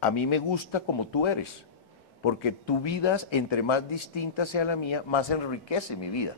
A mí me gusta como tú eres, porque tu vida, entre más distinta sea la mía, más enriquece mi vida.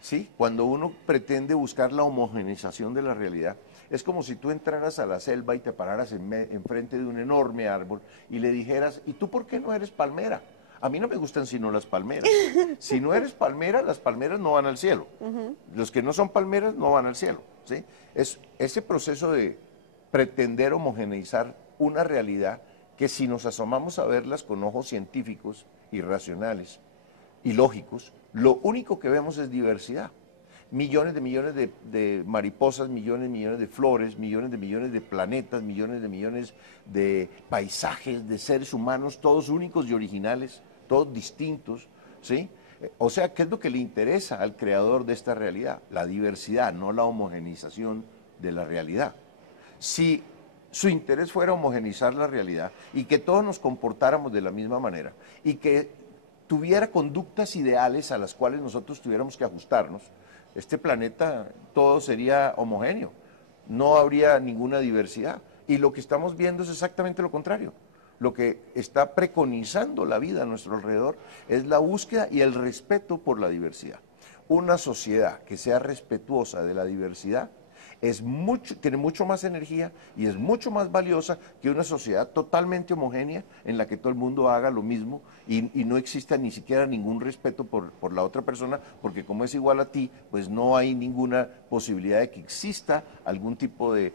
¿Sí? Cuando uno pretende buscar la homogeneización de la realidad, es como si tú entraras a la selva y te pararas enfrente de un enorme árbol y le dijeras, ¿y tú por qué no eres palmera? A mí no me gustan sino las palmeras. Si no eres palmera, las palmeras no van al cielo. Los que no son palmeras no van al cielo. ¿Sí? Es ese proceso de pretender homogeneizar una realidad que si nos asomamos a verlas con ojos científicos y racionales y lógicos, lo único que vemos es diversidad. Millones de mariposas, millones de flores, millones de planetas, millones de paisajes, de seres humanos, todos únicos y originales, todos distintos, ¿sí? O sea, ¿qué es lo que le interesa al creador de esta realidad? La diversidad, no la homogeneización de la realidad. Si su interés fuera homogeneizar la realidad y que todos nos comportáramos de la misma manera y que tuviera conductas ideales a las cuales nosotros tuviéramos que ajustarnos, este planeta todo sería homogéneo, no habría ninguna diversidad. Y lo que estamos viendo es exactamente lo contrario. Lo que está preconizando la vida a nuestro alrededor es la búsqueda y el respeto por la diversidad. Una sociedad que sea respetuosa de la diversidad tiene mucho más energía y es mucho más valiosa que una sociedad totalmente homogénea en la que todo el mundo haga lo mismo y no exista ni siquiera ningún respeto por la otra persona, porque como es igual a ti, pues no hay ninguna posibilidad de que exista algún tipo de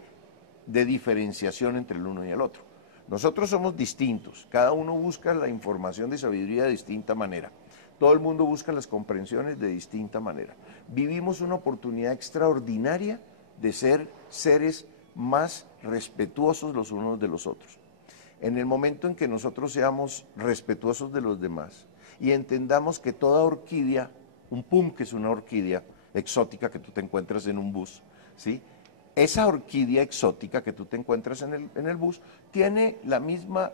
diferenciación entre el uno y el otro. Nosotros somos distintos, cada uno busca la información de sabiduría de distinta manera. Todo el mundo busca las comprensiones de distinta manera. Vivimos una oportunidad extraordinaria de ser seres más respetuosos los unos de los otros. En el momento en que nosotros seamos respetuosos de los demás y entendamos que toda orquídea, un pum que es una orquídea exótica que tú te encuentras en un bus, ¿sí? Esa orquídea exótica que tú te encuentras en el bus tiene la misma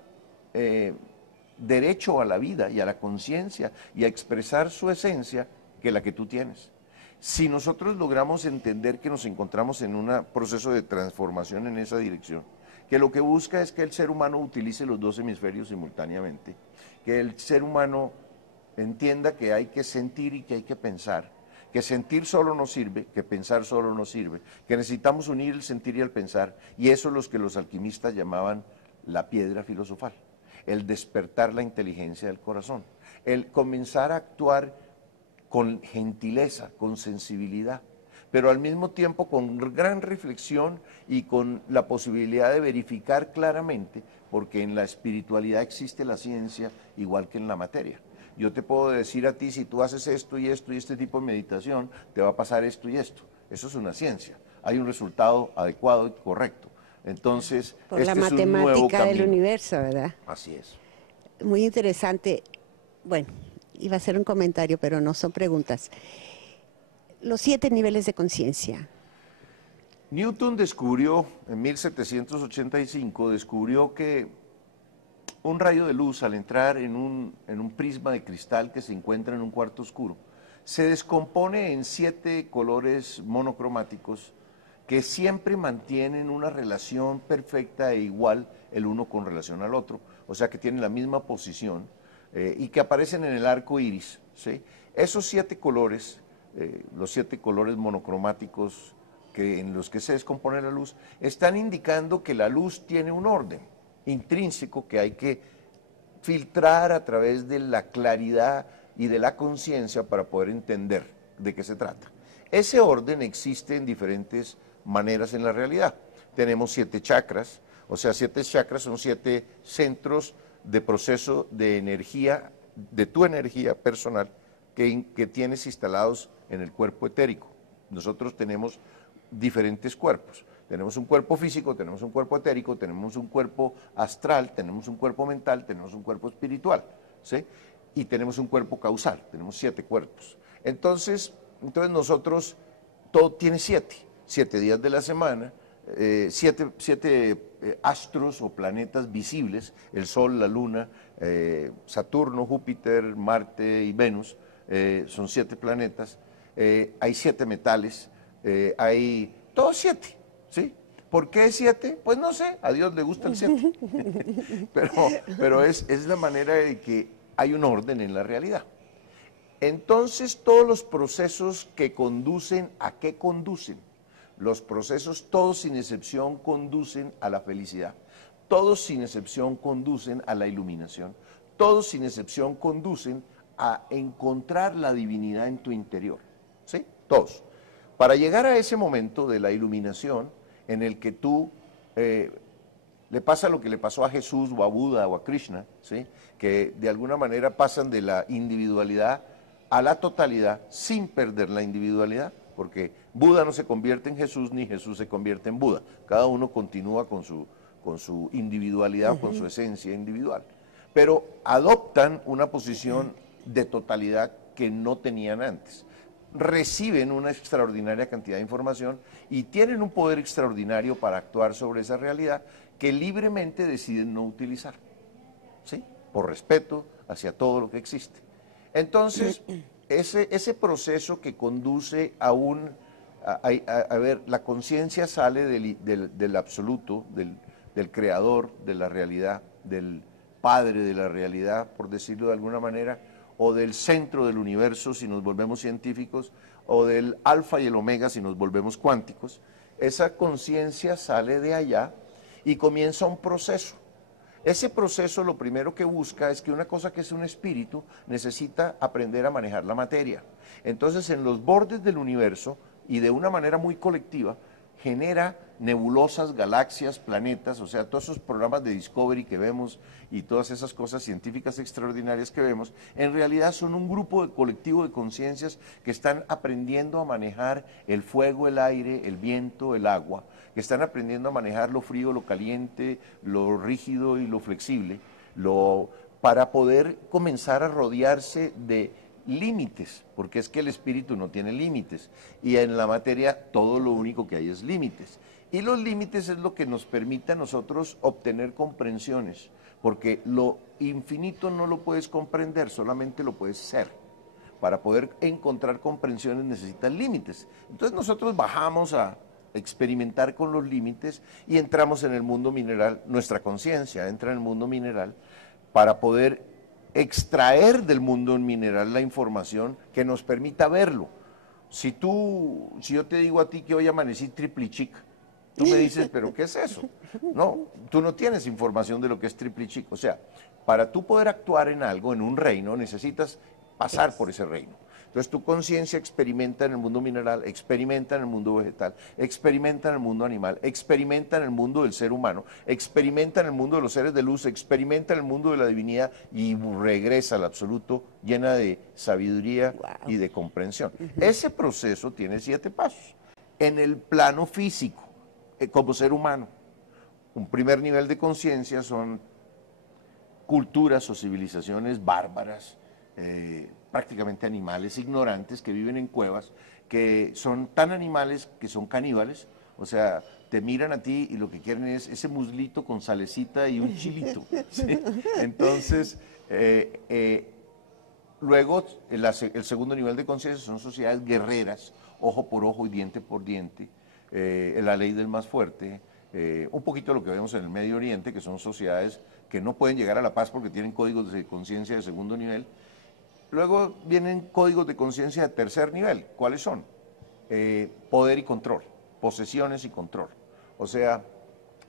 derecho a la vida y a la conciencia y a expresar su esencia que la que tú tienes. Si nosotros logramos entender que nos encontramos en un proceso de transformación en esa dirección, que lo que busca es que el ser humano utilice los dos hemisferios simultáneamente, que el ser humano entienda que hay que sentir y que hay que pensar, que sentir solo no sirve, que pensar solo no sirve, que necesitamos unir el sentir y el pensar, y eso es lo que los alquimistas llamaban la piedra filosofal, el despertar la inteligencia del corazón, el comenzar a actuar con gentileza, con sensibilidad, pero al mismo tiempo con gran reflexión y con la posibilidad de verificar claramente, porque en la espiritualidad existe la ciencia igual que en la materia. Yo te puedo decir a ti, si tú haces esto y esto y este tipo de meditación, te va a pasar esto y esto. Eso es una ciencia. Hay un resultado adecuado y correcto. Entonces, Por la este es un nuevo matemática del camino. universo, ¿verdad? Así es. Muy interesante. Bueno, iba a hacer un comentario, pero no son preguntas. Los 7 niveles de conciencia. Newton descubrió, en 1785, descubrió que un rayo de luz al entrar en un prisma de cristal que se encuentra en un cuarto oscuro, se descompone en 7 colores monocromáticos que siempre mantienen una relación perfecta e igual el uno con relación al otro, o sea que tienen la misma posición y que aparecen en el arco iris. ¿Sí? Esos 7 colores, los 7 colores monocromáticos en los que se descompone la luz, están indicando que la luz tiene un orden intrínseco que hay que filtrar a través de la claridad y de la conciencia para poder entender de qué se trata. Ese orden existe en diferentes maneras en la realidad. Tenemos 7 chakras, o sea, 7 chakras son 7 centros de proceso de energía, de tu energía personal, que tienes instalados en el cuerpo etérico. Nosotros tenemos diferentes cuerpos. Tenemos un cuerpo físico, tenemos un cuerpo etérico, tenemos un cuerpo astral, tenemos un cuerpo mental, tenemos un cuerpo espiritual, ¿sí? Y tenemos un cuerpo causal, tenemos 7 cuerpos. Entonces nosotros, todo tiene 7 días de la semana, 7 astros o planetas visibles, el Sol, la Luna, Saturno, Júpiter, Marte y Venus, son 7 planetas, hay 7 metales, hay todos 7, ¿sí? ¿Por qué 7? Pues no sé, a Dios le gusta el 7. pero es la manera de que hay un orden en la realidad. Entonces, todos los procesos que conducen, ¿a qué conducen? Los procesos, todos sin excepción, conducen a la felicidad. Todos sin excepción conducen a la iluminación. Todos sin excepción conducen a encontrar la divinidad en tu interior. ¿Sí? Todos. Para llegar a ese momento de la iluminación en el que tú le pasa lo que le pasó a Jesús o a Buda o a Krishna, ¿sí? Que de alguna manera pasan de la individualidad a la totalidad sin perder la individualidad, porque Buda no se convierte en Jesús ni Jesús se convierte en Buda. Cada uno continúa con su individualidad, con su esencia individual. Pero adoptan una posición de totalidad que no tenían antes. Reciben una extraordinaria cantidad de información y tienen un poder extraordinario para actuar sobre esa realidad que libremente deciden no utilizar, ¿sí? Por respeto hacia todo lo que existe. Entonces, ese proceso que conduce a ver, la conciencia sale del absoluto, del creador de la realidad, del padre de la realidad, por decirlo de alguna manera, o del centro del universo si nos volvemos científicos, o del alfa y el omega si nos volvemos cuánticos. Esa conciencia sale de allá y comienza un proceso. Ese proceso lo primero que busca es que una cosa que es un espíritu necesita aprender a manejar la materia. Entonces, en los bordes del universo y de una manera muy colectiva, genera nebulosas, galaxias, planetas, o sea, todos esos programas de Discovery que vemos y todas esas cosas científicas extraordinarias que vemos, en realidad son un grupo colectivo de conciencias que están aprendiendo a manejar el fuego, el aire, el viento, el agua, que están aprendiendo a manejar lo frío, lo caliente, lo rígido y lo flexible, para poder comenzar a rodearse de límites, porque es que el espíritu no tiene límites y en la materia todo lo único que hay es límites. Y los límites es lo que nos permite a nosotros obtener comprensiones, porque lo infinito no lo puedes comprender, solamente lo puedes ser. Para poder encontrar comprensiones necesitas límites. Entonces nosotros bajamos a experimentar con los límites y entramos en el mundo mineral, nuestra conciencia entra en el mundo mineral para poder extraer del mundo mineral la información que nos permita verlo. Si yo te digo a ti que hoy amanecí triplichic, tú me dices, ¿pero qué es eso? No, tú no tienes información de lo que es triplichic. O sea, para tú poder actuar en algo, en un reino, necesitas pasar por ese reino. Entonces tu conciencia experimenta en el mundo mineral, experimenta en el mundo vegetal, experimenta en el mundo animal, experimenta en el mundo del ser humano, experimenta en el mundo de los seres de luz, experimenta en el mundo de la divinidad y regresa al absoluto llena de sabiduría y de comprensión. Ese proceso tiene 7 pasos. En el plano físico, como ser humano, un primer nivel de conciencia son culturas o civilizaciones bárbaras, prácticamente animales ignorantes que viven en cuevas, que son tan animales que son caníbales, o sea, te miran a ti y lo que quieren es ese muslito con salecita y un chilito, ¿sí? Entonces, luego el segundo nivel de conciencia son sociedades guerreras, ojo por ojo y diente por diente, la ley del más fuerte, un poquito lo que vemos en el Medio Oriente, que son sociedades que no pueden llegar a la paz porque tienen códigos de conciencia de segundo nivel. Luego vienen códigos de conciencia de tercer nivel. ¿Cuáles son? Poder y control, posesiones y control. O sea,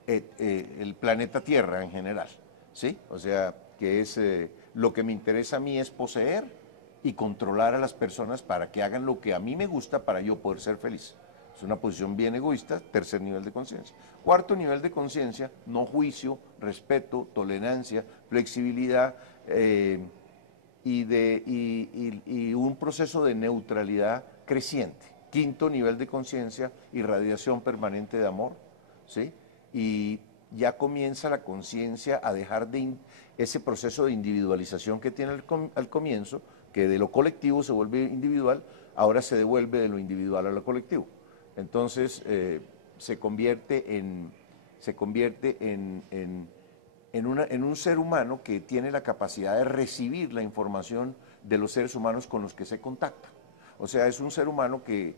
el planeta Tierra en general, ¿sí? O sea, que es lo que me interesa a mí es poseer y controlar a las personas para que hagan lo que a mí me gusta para yo poder ser feliz. Es una posición bien egoísta, tercer nivel de conciencia. Cuarto nivel de conciencia, no juicio, respeto, tolerancia, flexibilidad, y un proceso de neutralidad creciente. Quinto nivel de conciencia, irradiación permanente de amor, ¿sí? Y ya comienza la conciencia a dejar ese proceso de individualización que tiene al comienzo, que de lo colectivo se vuelve individual, ahora se devuelve de lo individual a lo colectivo. Entonces se convierte en un ser humano que tiene la capacidad de recibir la información de los seres humanos con los que se contacta. O sea, es un ser humano que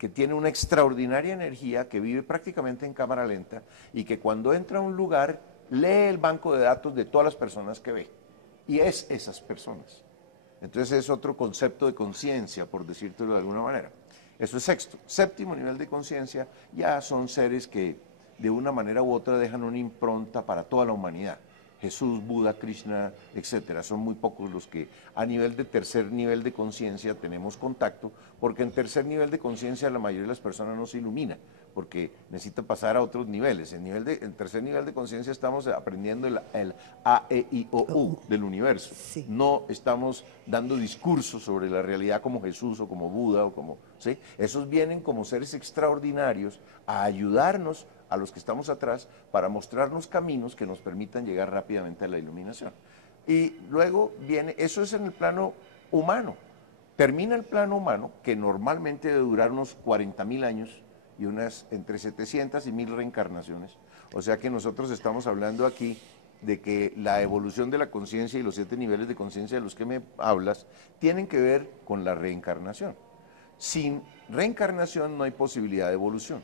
que tiene una extraordinaria energía, que vive prácticamente en cámara lenta y que cuando entra a un lugar lee el banco de datos de todas las personas que ve y es esas personas. Entonces es otro concepto de conciencia, por decírtelo de alguna manera. Eso es sexto. Séptimo nivel de conciencia ya son seres que de una manera u otra dejan una impronta para toda la humanidad. Jesús, Buda, Krishna, etcétera. Son muy pocos los que a nivel de tercer nivel de conciencia tenemos contacto, porque en tercer nivel de conciencia la mayoría de las personas no se ilumina, porque necesita pasar a otros niveles. En tercer nivel de conciencia estamos aprendiendo el A, E, I, O, U del universo. Sí. No estamos dando discursos sobre la realidad como Jesús o como Buda o como, ¿sí? Esos vienen como seres extraordinarios a ayudarnos a los que estamos atrás para mostrarnos caminos que nos permitan llegar rápidamente a la iluminación. Y luego viene, eso es en el plano humano. Termina el plano humano, que normalmente debe durar unos 40.000 años y unas entre 700 y 1000 reencarnaciones. O sea que nosotros estamos hablando aquí de que la evolución de la conciencia y los 7 niveles de conciencia de los que me hablas tienen que ver con la reencarnación. Sin reencarnación no hay posibilidad de evolución,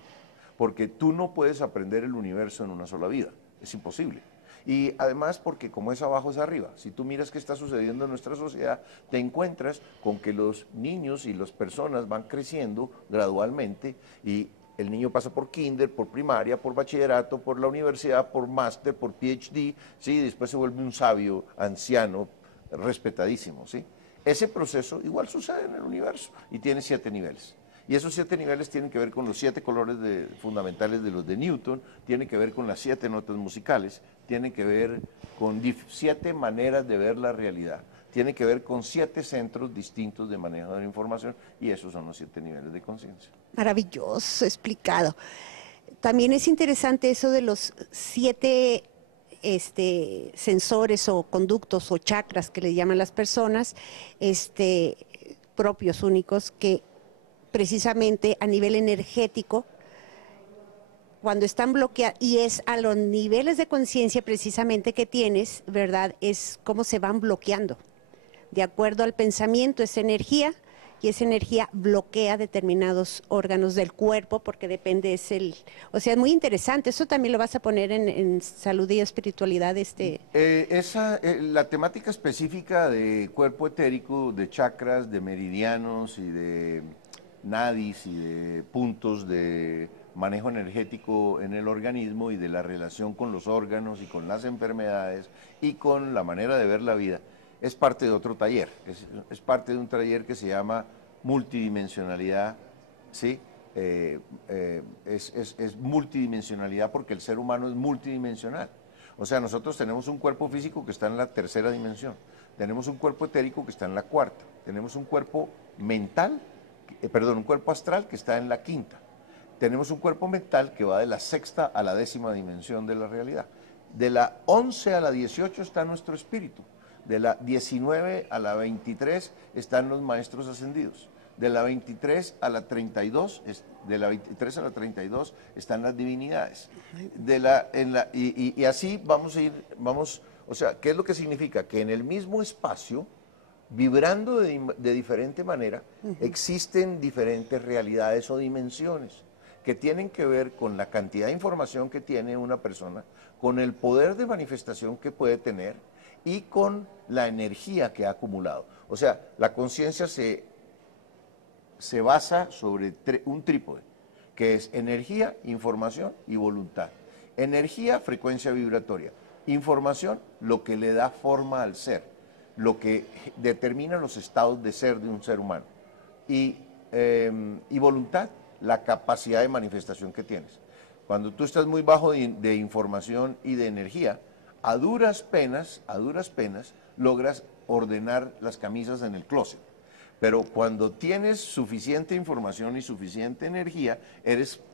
porque tú no puedes aprender el universo en una sola vida, es imposible. Y además porque como es abajo es arriba, si tú miras qué está sucediendo en nuestra sociedad, te encuentras con que los niños y las personas van creciendo gradualmente y el niño pasa por kinder, por primaria, por bachillerato, por la universidad, por máster, por PhD, ¿sí? Y después se vuelve un sabio, anciano, respetadísimo, ¿sí? Ese proceso igual sucede en el universo y tiene 7 niveles. Y esos 7 niveles tienen que ver con los 7 colores fundamentales de los de Newton, tienen que ver con las 7 notas musicales, tienen que ver con 7 maneras de ver la realidad, tienen que ver con 7 centros distintos de manejo de la información y esos son los 7 niveles de conciencia. Maravilloso explicado. También es interesante eso de los 7 sensores o conductos o chakras que le llaman las personas, propios, únicos, que precisamente a nivel energético, cuando están bloqueados, y es a los niveles de conciencia precisamente que tienes, ¿verdad? Es cómo se van bloqueando. De acuerdo al pensamiento, esa energía, y esa energía bloquea determinados órganos del cuerpo, porque depende, o sea, es muy interesante. Eso también lo vas a poner en salud y espiritualidad. La temática específica de cuerpo etérico, de chakras, de meridianos y de nadis y de puntos de manejo energético en el organismo y de la relación con los órganos y con las enfermedades y con la manera de ver la vida, es parte de otro taller, es parte de un taller que se llama multidimensionalidad, ¿sí? Es multidimensionalidad porque el ser humano es multidimensional. O sea, nosotros tenemos un cuerpo físico que está en la tercera dimensión, tenemos un cuerpo etérico que está en la cuarta, tenemos un cuerpo mental, un cuerpo astral que está en la quinta, tenemos un cuerpo mental que va de la sexta a la 10ª dimensión de la realidad, de la 11 a la 18 está nuestro espíritu, de la 19 a la 23 están los maestros ascendidos. De la 23 a la 32, de la 23 a la 32 están las divinidades. Y así vamos a ir, o sea, ¿qué es lo que significa? Que en el mismo espacio, vibrando de diferente manera, existen diferentes realidades o dimensiones que tienen que ver con la cantidad de información que tiene una persona, con el poder de manifestación que puede tener, y con la energía que ha acumulado. O sea, la conciencia se basa sobre un trípode, que es energía, información y voluntad. Energía, frecuencia vibratoria. Información, lo que le da forma al ser, lo que determina los estados de ser de un ser humano. Y voluntad, la capacidad de manifestación que tienes. Cuando tú estás muy bajo de información y de energía, a duras penas, logras ordenar las camisas en el closet. Pero cuando tienes suficiente información y suficiente energía,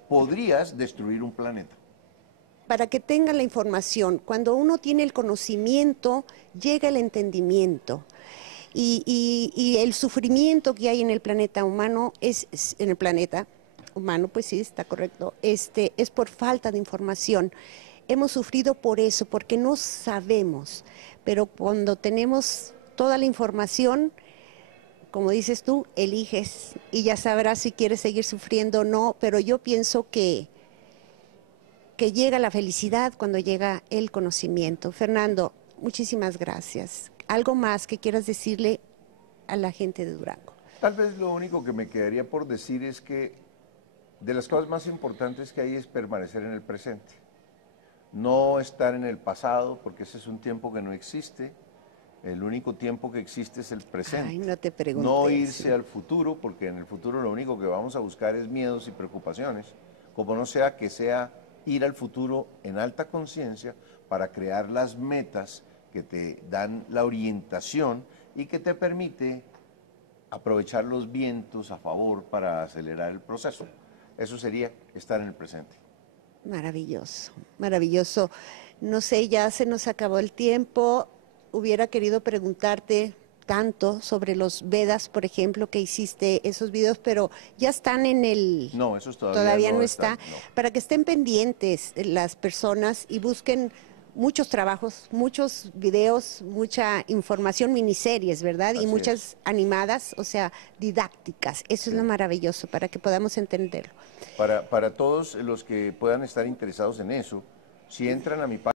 podrías destruir un planeta. Para que tengan la información, cuando uno tiene el conocimiento, llega el entendimiento. Y el sufrimiento que hay en el planeta humano, pues sí, está correcto, es por falta de información. Hemos sufrido por eso, porque no sabemos, pero cuando tenemos toda la información, como dices tú, eliges y ya sabrás si quieres seguir sufriendo o no, pero yo pienso que llega la felicidad cuando llega el conocimiento. Fernando, muchísimas gracias. ¿Algo más que quieras decirle a la gente de Durango? Tal vez lo único que me quedaría por decir es que de las cosas más importantes que hay es permanecer en el presente. No estar en el pasado, porque ese es un tiempo que no existe. El único tiempo que existe es el presente. Ay, no te pregunté No irse eso. al futuro, porque en el futuro lo único que vamos a buscar es miedos y preocupaciones, como no sea que sea ir al futuro en alta conciencia para crear las metas que te dan la orientación y que te permite aprovechar los vientos a favor para acelerar el proceso. Eso sería estar en el presente. Maravilloso, maravilloso. No sé, ya se nos acabó el tiempo. Hubiera querido preguntarte tanto sobre los Vedas, por ejemplo, que hiciste esos videos, pero ya están en el... No, esos Todavía no están, está. no. Para que estén pendientes las personas y busquen muchos trabajos, muchos videos, mucha información, miniseries, ¿verdad? Y Así es. muchas animadas, o sea, didácticas. Eso es Sí. lo maravilloso, para que podamos entenderlo. Para todos los que puedan estar interesados en eso, si entran a mi página,